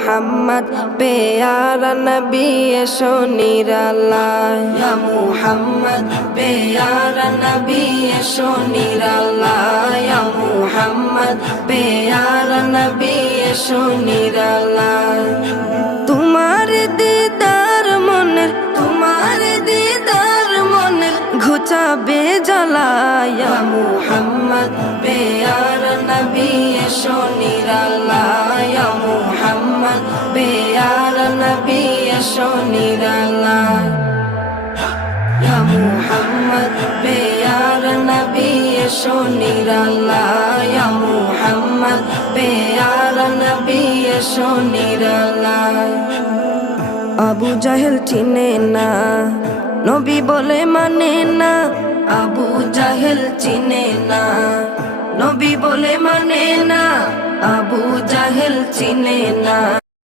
মুহাম্মদ পেয়ারা নবী এসো নিরালায় ইয়া মুহাম্মদ পেয়ারা নবী এসো নিরালায় ইয়া মুহাম্মদ পেয়ারা নবী এসো নিরালায় তোমার দিদার মনের ঘুচাবে জ্বালায় ইয়া মুহাম্মদ পেয়ারা নবী এসো নিরালায় ইয়া মুহাম্মদ পেয়ারা নবী এসো নিরালায় ইয়া মুহাম্মদ পেয়ারা নবী এসো নিরালায় ইয়া মুহাম্মদ পেয়ারা নবী এসো নিরালায় আবু জাহেল চিনে না নবী বলে মানে না আবু জাহেল চিনে না নবী বলে মানে না আবু জাহেল চিনে না